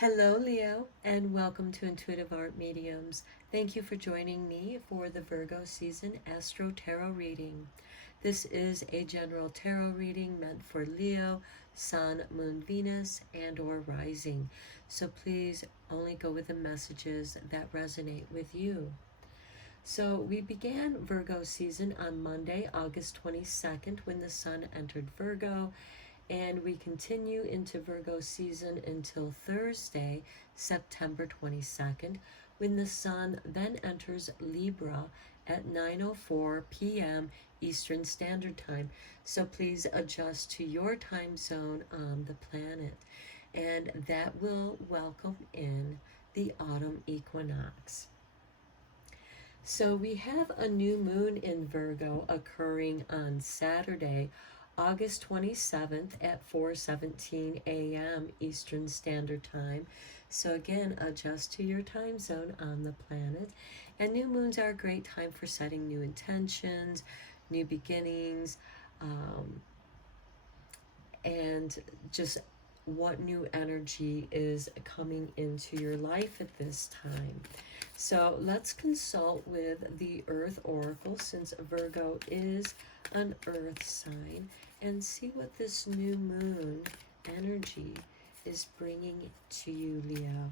Hello, Leo, and welcome to Intuitive Art Mediums. Thank you for joining me for the Virgo season Astro-Tarot reading. This is a general tarot reading meant for Leo, Sun, Moon, Venus, and or Rising. So please only go with the messages that resonate with you. So we began Virgo season on Monday, August 22nd, when the Sun entered Virgo, and we continue into Virgo season until Thursday, September 22nd, when the Sun then enters Libra at 9:04 p.m. Eastern Standard Time. So please adjust to your time zone on the planet, and that will welcome in the autumn equinox. So we have a new moon in Virgo occurring on Saturday, August 27th at 4:17 a.m. Eastern Standard Time. So again, adjust to your time zone on the planet. And new moons are a great time for setting new intentions, new beginnings, um, and just what new energy is coming into your life at this time. So let's consult with the Earth Oracle, since Virgo is an Earth sign, and see what this new moon energy is bringing to you, Leo.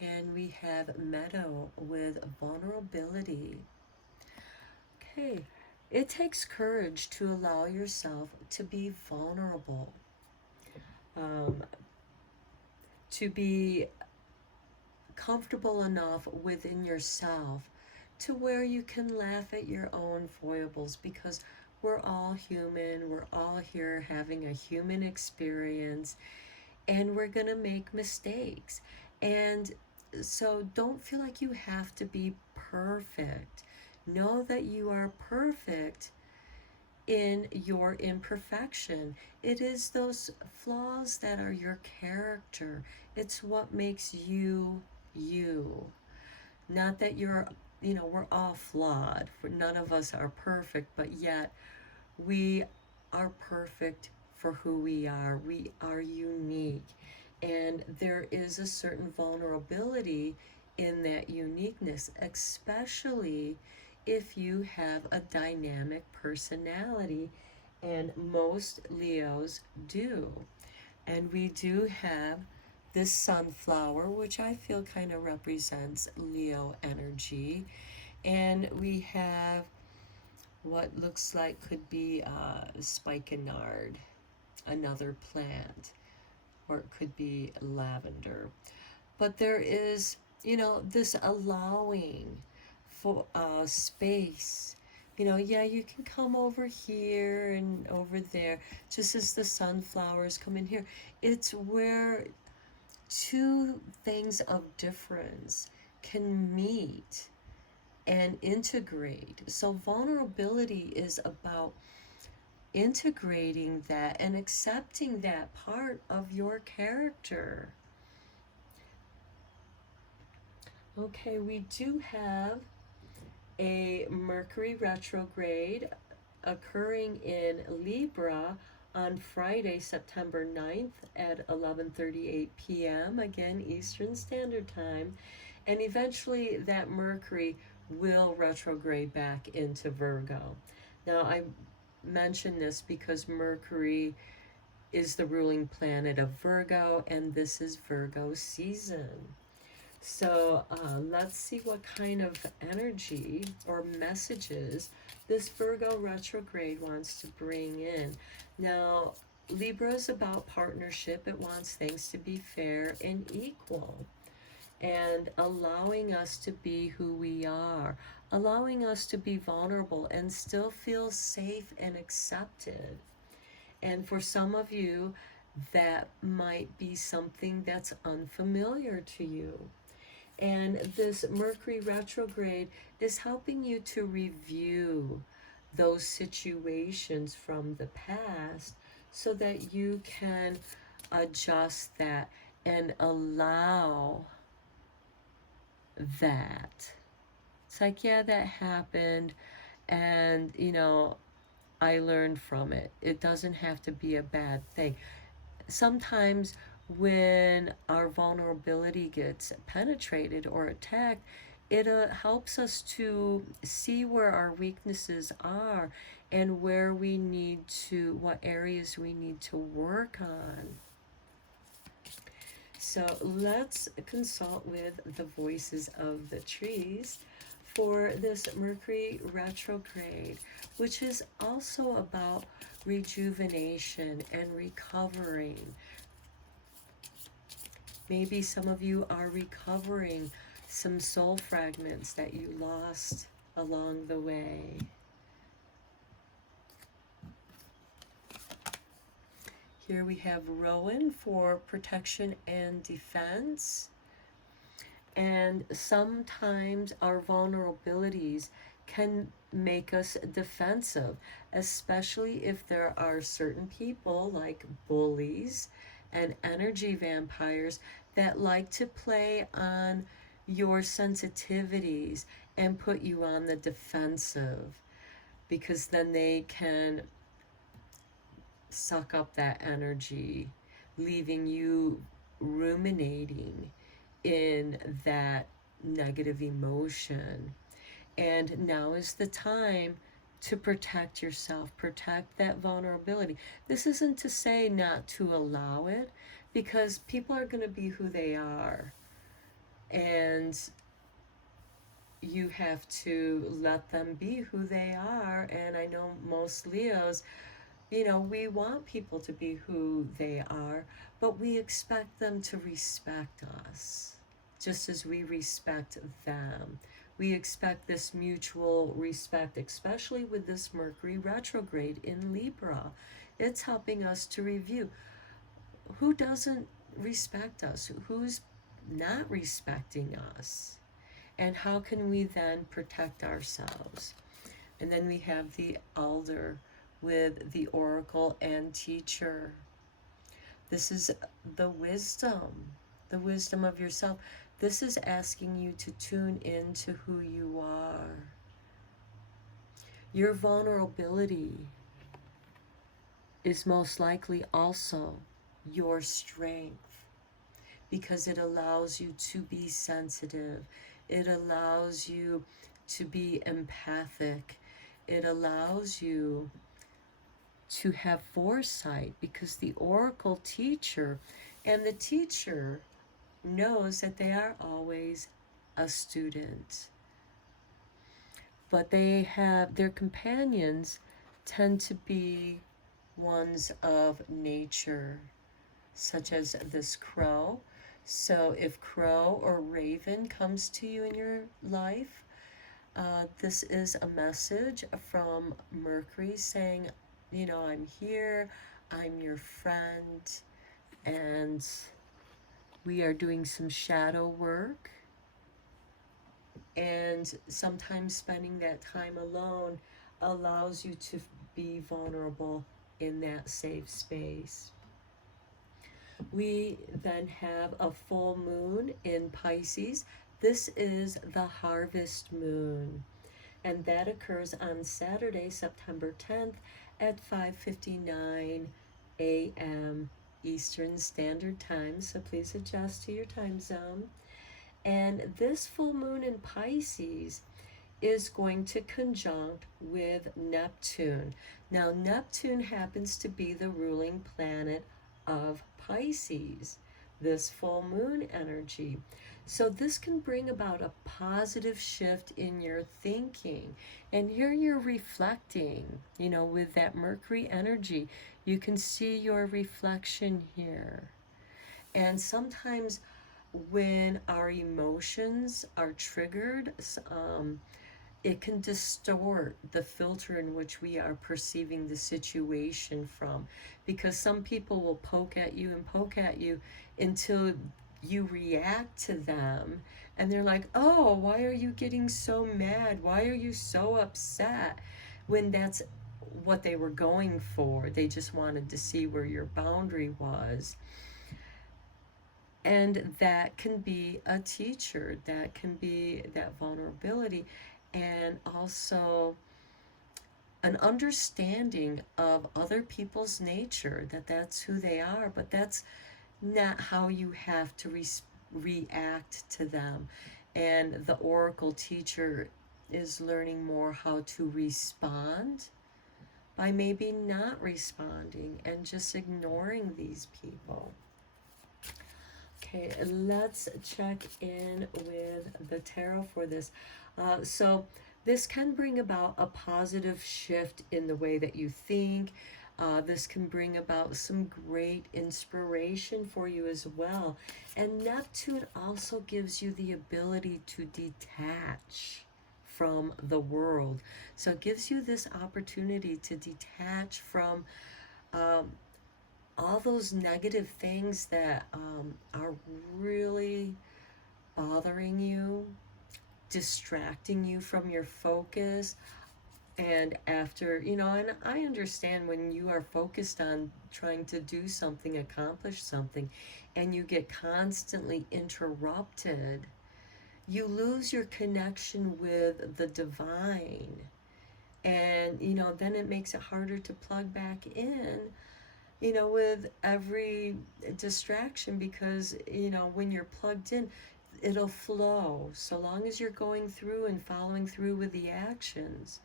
And we have Meadow with vulnerability. Okay, it takes courage to allow yourself to be vulnerable, um, to be comfortable enough within yourself to where you can laugh at your own foibles, because we're all human, we're all here having a human experience, and we're gonna make mistakes. And so don't feel like you have to be perfect. Know that you are perfect in your imperfection. It is those flaws that are your character. It's what makes you you. Not that we're all flawed. None of us are perfect, but yet we are perfect for who we are. We are unique. And there is a certain vulnerability in that uniqueness, especially if you have a dynamic personality, and most Leos do. And we do have this sunflower, which I feel kind of represents Leo energy. And we have what looks like could be spikenard, another plant, or it could be lavender. But there is, this allowing for space. Yeah, you can come over here and over there, just as the sunflowers come in here. It's where two things of difference can meet and integrate. So, vulnerability is about integrating that and accepting that part of your character. Okay, we do have a Mercury retrograde occurring in Libra on Friday, September 9th at 11:38 p.m. again Eastern Standard Time, and eventually that Mercury will retrograde back into Virgo. Now I mention this because Mercury is the ruling planet of Virgo, and this is Virgo season. So let's see what kind of energy or messages this Virgo retrograde wants to bring in. Now, Libra is about partnership. It wants things to be fair and equal, and allowing us to be who we are, allowing us to be vulnerable and still feel safe and accepted. And for some of you, that might be something that's unfamiliar to you. And this Mercury retrograde is helping you to review those situations from the past so that you can adjust that and allow that. It's like, yeah, that happened, and I learned from it. It doesn't have to be a bad thing. Sometimes when our vulnerability gets penetrated or attacked, it helps us to see where our weaknesses are and where we need to, what areas we need to work on. So let's consult with the voices of the trees for this Mercury retrograde, which is also about rejuvenation and recovering. Maybe some of you are recovering some soul fragments that you lost along the way. Here we have Rowan for protection and defense. And sometimes our vulnerabilities can make us defensive, especially if there are certain people like bullies and energy vampires that like to play on your sensitivities and put you on the defensive, because then they can suck up that energy, leaving you ruminating in that negative emotion. And now is the time to protect yourself, protect that vulnerability. This isn't to say not to allow it, because people are going to be who they are. And you have to let them be who they are. And I know most Leos, you know, we want people to be who they are, but we expect them to respect us just as we respect them. We expect this mutual respect, especially with this Mercury retrograde in Libra. It's helping us to review who doesn't respect us, who's not respecting us, and how can we then protect ourselves. And then we have the Elder with the Oracle and Teacher. This is the wisdom of yourself. This is asking you to tune into who you are. Your vulnerability is most likely also your strength, because it allows you to be sensitive. It allows you to be empathic. It allows you to have foresight, because the Oracle Teacher and the teacher knows that they are always a student. But they have, their companions tend to be ones of nature, such as this crow. So if crow or raven comes to you in your life, this is a message from Mercury saying, you know, I'm here, I'm your friend, and we are doing some shadow work. And sometimes spending that time alone allows you to be vulnerable in that safe space. We then have a full moon in Pisces. This is the harvest moon, and that occurs on Saturday, September 10th at 5:59 a.m. Eastern Standard Time, so please adjust to your time zone. And this full moon in Pisces is going to conjunct with Neptune. Now, Neptune happens to be the ruling planet of Pisces, this full moon energy. So this can bring about a positive shift in your thinking. And here you're reflecting, you know, with that Mercury energy. You can see your reflection here. And sometimes when our emotions are triggered, it can distort the filter in which we are perceiving the situation from, because some people will poke at you and poke at you until you react to them, and they're like, oh, why are you getting so mad, why are you so upset, when that's what they were going for. They just wanted to see where your boundary was. And that can be a teacher, that can be that vulnerability, and also a an understanding of other people's nature, that that's who they are, but that's not how you have to react to them. And the oracle teacher is learning more how to respond by maybe not responding and just ignoring these people. Okay, let's check in with the tarot for this. So this can bring about a positive shift in the way that you think. This can bring about some great inspiration for you as well. And Neptune also gives you the ability to detach from the world. So it gives you this opportunity to detach from all those negative things that are really bothering you, distracting you from your focus. And after, and I understand when you are focused on trying to do something, accomplish something, and you get constantly interrupted, you lose your connection with the divine. And, then it makes it harder to plug back in, with every distraction, because, when you're plugged in, it'll flow so long as you're going through and following through with the actions.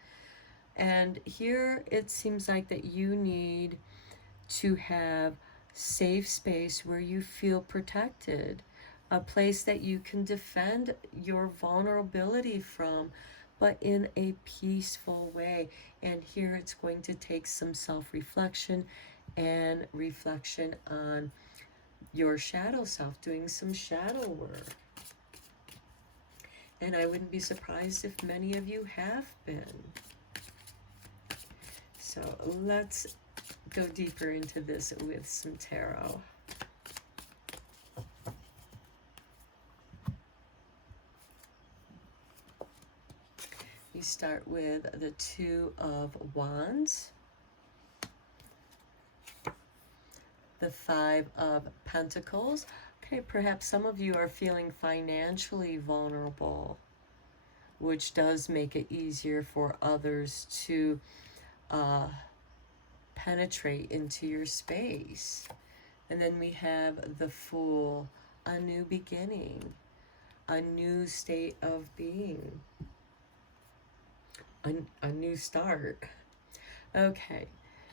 And here it seems like that you need to have safe space where you feel protected, a place that you can defend your vulnerability from, but in a peaceful way. And here it's going to take some self-reflection and reflection on your shadow self, doing some shadow work. And I wouldn't be surprised if many of you have been. So let's go deeper into this with some tarot. You start with the Two of Wands, the Five of Pentacles. Okay, perhaps some of you are feeling financially vulnerable, which does make it easier for others to penetrate into your space. And then we have the Fool, a new beginning, a new state of being, a new start. Okay,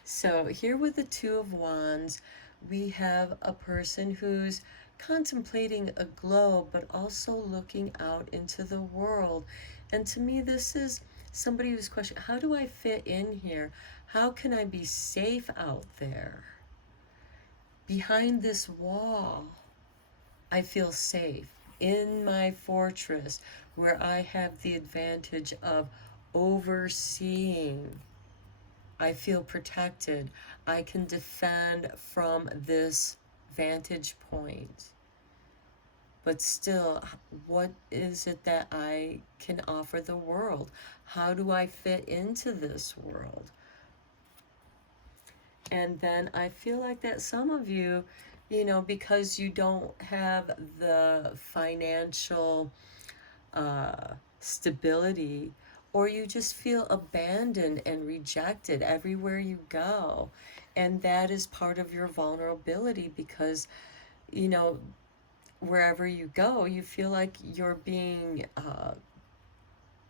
so here with the Two of Wands, we have a person who's contemplating a globe, but also looking out into the world. And to me, this is somebody who's questioning, how do I fit in here? How can I be safe out there? Behind this wall, I feel safe. In my fortress, where I have the advantage of overseeing, I feel protected. I can defend from this vantage point. But still, what is it that I can offer the world? How do I fit into this world? And then I feel like that some of you, because you don't have the financial stability, or you just feel abandoned and rejected everywhere you go. And that is part of your vulnerability, because, wherever you go, you feel like you're being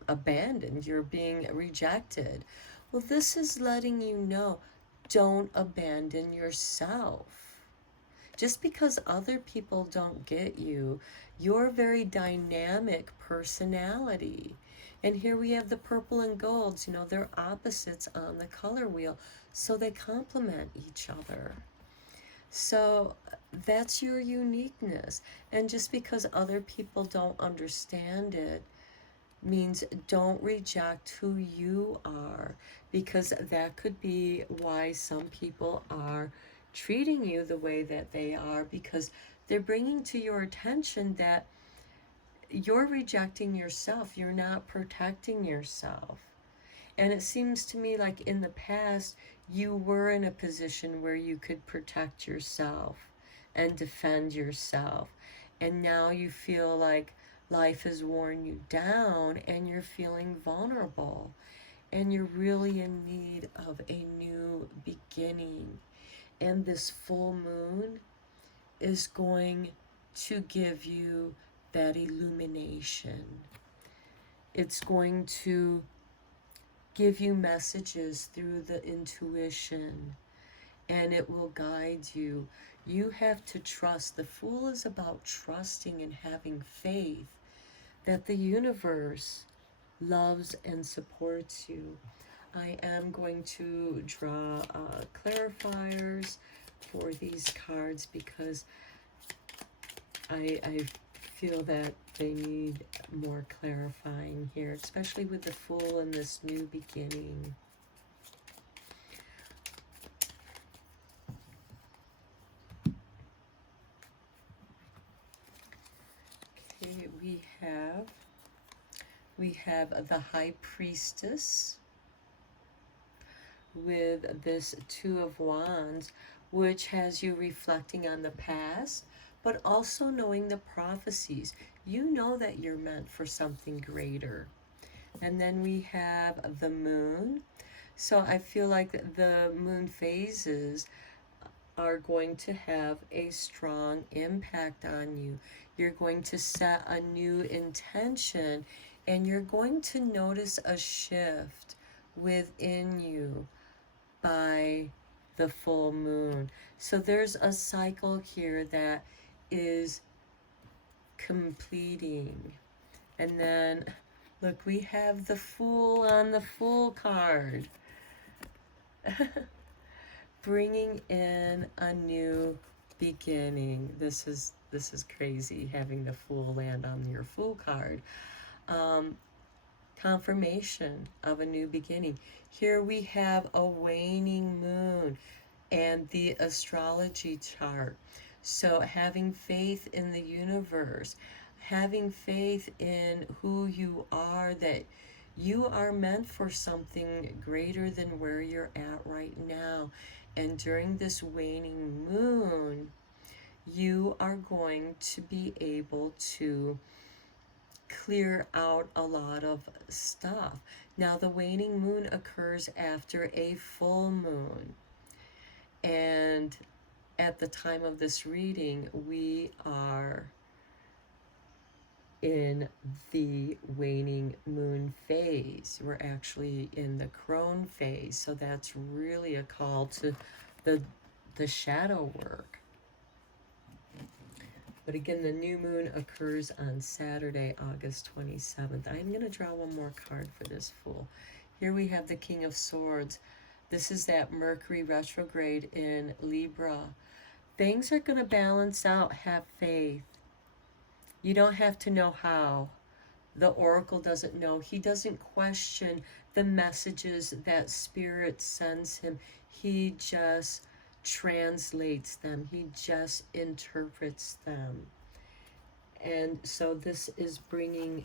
abandoned, you're being rejected. Well, this is letting you know, don't abandon yourself. Just because other people don't get you, you're a very dynamic personality. And here we have the purple and golds, they're opposites on the color wheel, so they complement each other. So that's your uniqueness. And just because other people don't understand it means don't reject who you are, because that could be why some people are treating you the way that they are, because they're bringing to your attention that you're rejecting yourself, you're not protecting yourself. And it seems to me like in the past, you were in a position where you could protect yourself and defend yourself. And now you feel like life has worn you down and you're feeling vulnerable. and you're really in need of a new beginning. And this full moon is going to give you that illumination. It's going to give you messages through the intuition, and it will guide you. You have to trust. The Fool is about trusting and having faith that the universe loves and supports you. I am going to draw clarifiers for these cards because I feel that they need more clarifying here, especially with the Fool and this new beginning. Okay, we have the High Priestess with this Two of Wands, which has you reflecting on the past, but also knowing the prophecies. You know that you're meant for something greater. And then we have the Moon. So I feel like the moon phases are going to have a strong impact on you. You're going to set a new intention, and you're going to notice a shift within you by the full moon. So there's a cycle here that is completing. And then, look, we have the Fool on the Fool card. Bringing in a new beginning. This is crazy, having the Fool land on your Fool card. Confirmation of a new beginning. Here we have a waning moon and the astrology chart. So having faith in the universe, having faith in who you are, that you are meant for something greater than where you're at right now. And during this waning moon, you are going to be able to clear out a lot of stuff. Now, the waning moon occurs after a full moon. And at the time of this reading, we are in the waning moon phase. We're actually in the crone phase. So that's really a call to the shadow work. But again, the new moon occurs on Saturday, August 27th. I'm going to draw one more card for this Fool. Here we have the King of Swords. This is that Mercury retrograde in Libra. Things are going to balance out. Have faith. You don't have to know how. The oracle doesn't know. He doesn't question the messages that Spirit sends him. He just translates them. He just interprets them. And so this is bringing,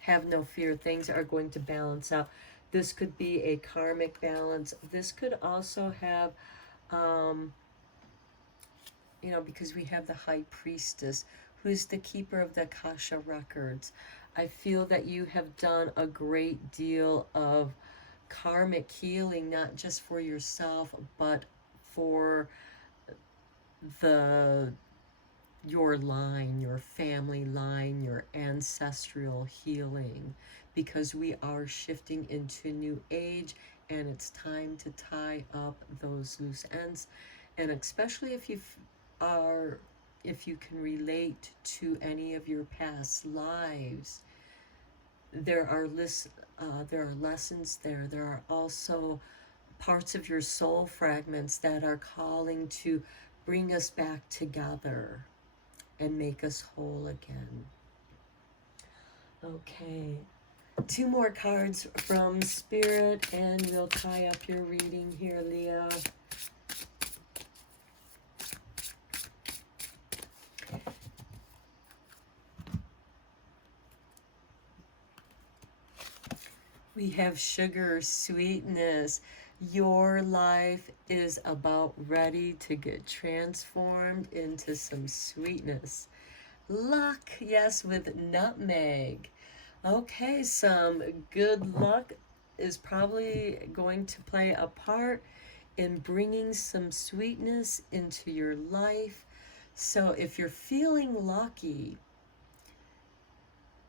have no fear. Things are going to balance out. This could be a karmic balance. This could also have, because we have the High Priestess, who's the keeper of the Akasha records. I feel that you have done a great deal of karmic healing, not just for yourself, but for your line, your family line, your ancestral healing, because we are shifting into new age, and it's time to tie up those loose ends. And especially if you can relate to any of your past lives, there are lessons there. There are also parts of your soul fragments that are calling to bring us back together and make us whole again. Okay, 2 more cards from Spirit, and we'll tie up your reading here, Leah. We have sugar, sweetness. Your life is about ready to get transformed into some sweetness. Luck, yes, with nutmeg. Okay, some good luck is probably going to play a part in bringing some sweetness into your life. So if you're feeling lucky,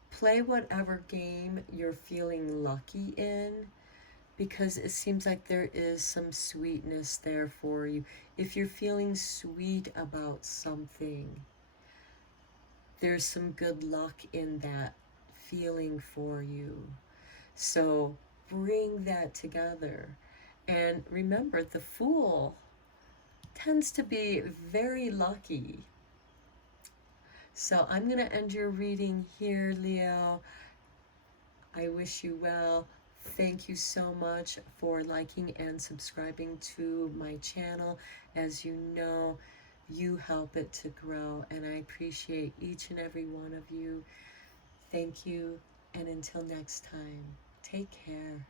play whatever game you're feeling lucky in, because it seems like there is some sweetness there for you. If you're feeling sweet about something, there's some good luck in that feeling for you. So bring that together. And remember, the Fool tends to be very lucky. So I'm going to end your reading here, Leo. I wish you well. Thank you so much for liking and subscribing to my channel. As you know, you help it to grow, and I appreciate each and every one of you. Thank you, and until next time, take care.